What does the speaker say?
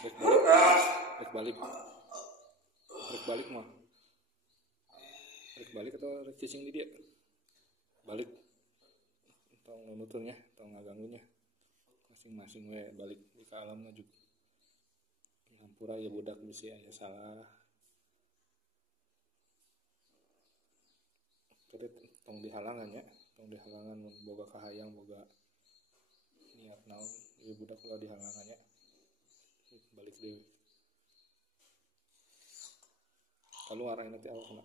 Rek balik mah rek balik atau rek cicing di dia balik atau nuturnya atau ngaganggunya masing-masing we balik di ke alam mah juga ngampura ya budak bisi aya salah tadi tong dihalangan ya tong dihalangan boga kahayang boga niat naon ya budak kalau dihalangan ya balik deui keluar nanti awak kena